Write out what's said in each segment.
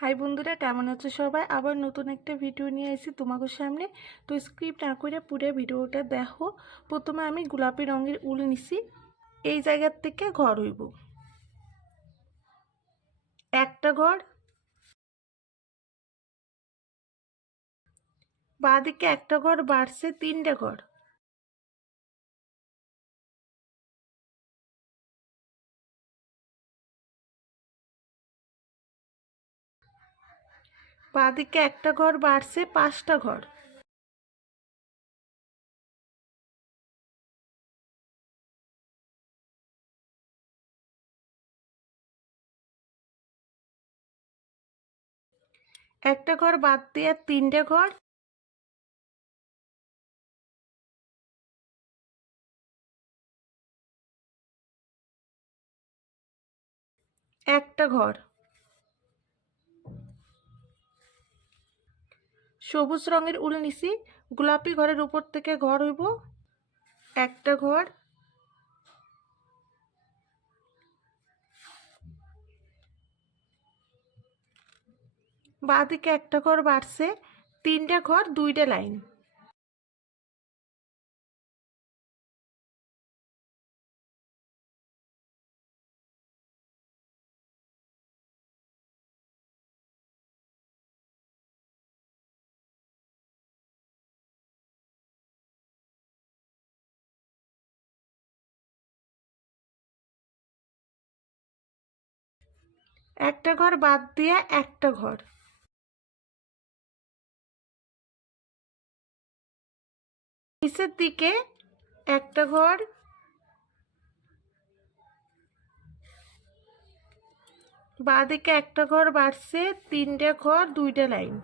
High বন্ধুরা, কেমন আছো সবাই? আবার নতুন একটা ভিডিও নিয়ে এসেছি তোমাদের সামনে। তো স্ক্রিপ্ট না করে পুরো ভিডিওটা দেখো। প্রথমে আমি গোলাপি রঙের উল নিছি। এই জায়গার থেকে ঘর হইব একটা ঘর, বাঁদিকে একটা ঘর বাড়ছে তিনটে ঘর, বাঁদিকে একটা ঘর বাড়ছে পাঁচটা ঘর, একটা ঘর বাদ দিয়ে তিনটে ঘর, একটা ঘর। সবুজ রঙের উল নিছি। গোলাপি ঘরের উপর থেকে ঘর হইব একটা ঘর, বাঁদিকে একটা ঘর বাড়ছে তিনটে ঘর, দুইটা লাইন, একটা ঘর বাদ দিয়ে একটা ঘর, নিচের দিকে একটা ঘর, বাঁদিকে একটা ঘর বাড়ছে তিনটে ঘর, দুইটা লাইন,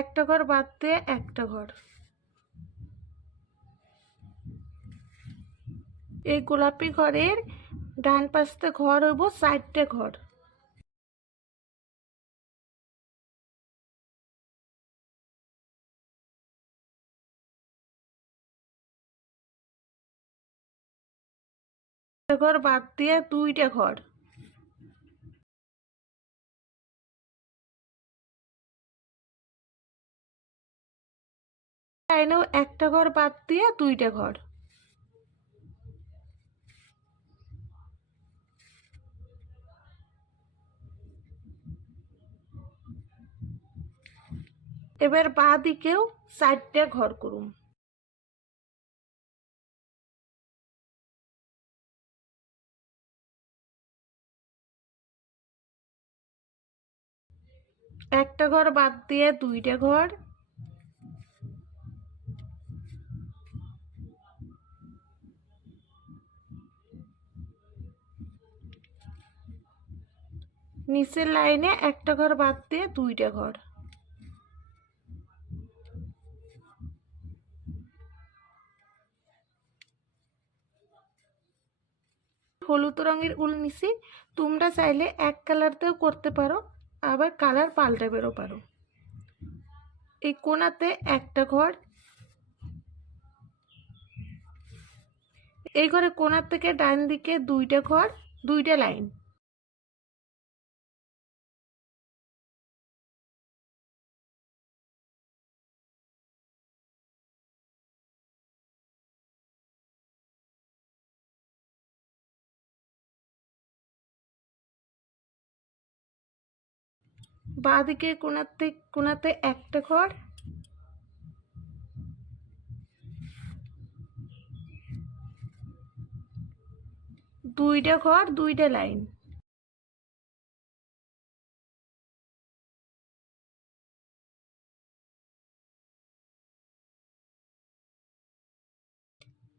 একটা ঘর বাদ দিয়ে একটা ঘর। এই গোলাপি ঘরের ডান পাশে ঘর হইব চারটে ঘর, একটা ঘর বাদ দিয়ে দুইটা ঘর, লাইনেও একটা ঘর বাদ দিয়ে দুইটা ঘর। এবার বাঁ দিকেও চারটে ঘর করুম, একটা ঘর বাদ দিয়ে দুইটা ঘর, নিচের লাইনে একটা ঘর বাদ দিয়ে দুইটা ঘর। হলুদ রঙের উল নিছি। তোমরা চাইলে এক কালার দিয়েও করতে পারো, আবার কালার পাল্টাবেরও পারো। এই কোণাতে একটা ঘর, এই ঘরে কোণার থেকে ডান দিকে দুইটা ঘর, দুইটা লাইন, বাঁ দিকে কোণাতে একটা ঘর, দুইটা ঘর, দুইটা লাইন,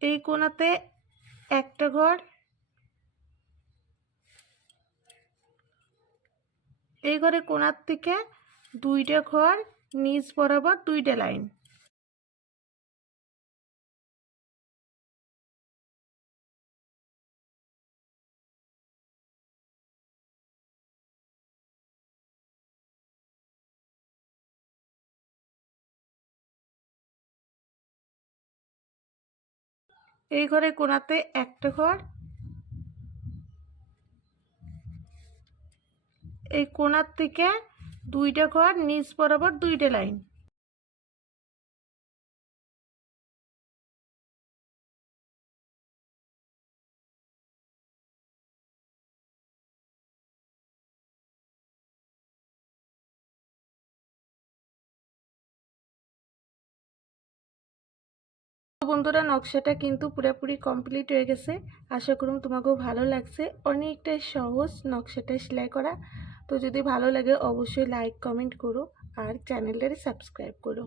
এই কোণাতে একটা একটা ঘর, এই ঘরে কোণার থেকে দুইটা ঘর, নিচ বরাবর দুইটা লাইন। এই ঘরে কোণাতে একটা ঘর, এই কোণার থেকে দুইটা ঘর, নিচ বরাবর দুইটা লাইন। বন্ধুরা, নকশাটা কিন্তু পুরোপুরি কমপ্লিট হয়ে গেছে। আশা করুন তোমাকেও ভালো লাগছে। অনেকটাই সহজ নকশাটা সেলাই করা। তো যদি ভালো লাগে অবশ্যই লাইক কমেন্ট করো আর চ্যানেলটাকে সাবস্ক্রাইব করো।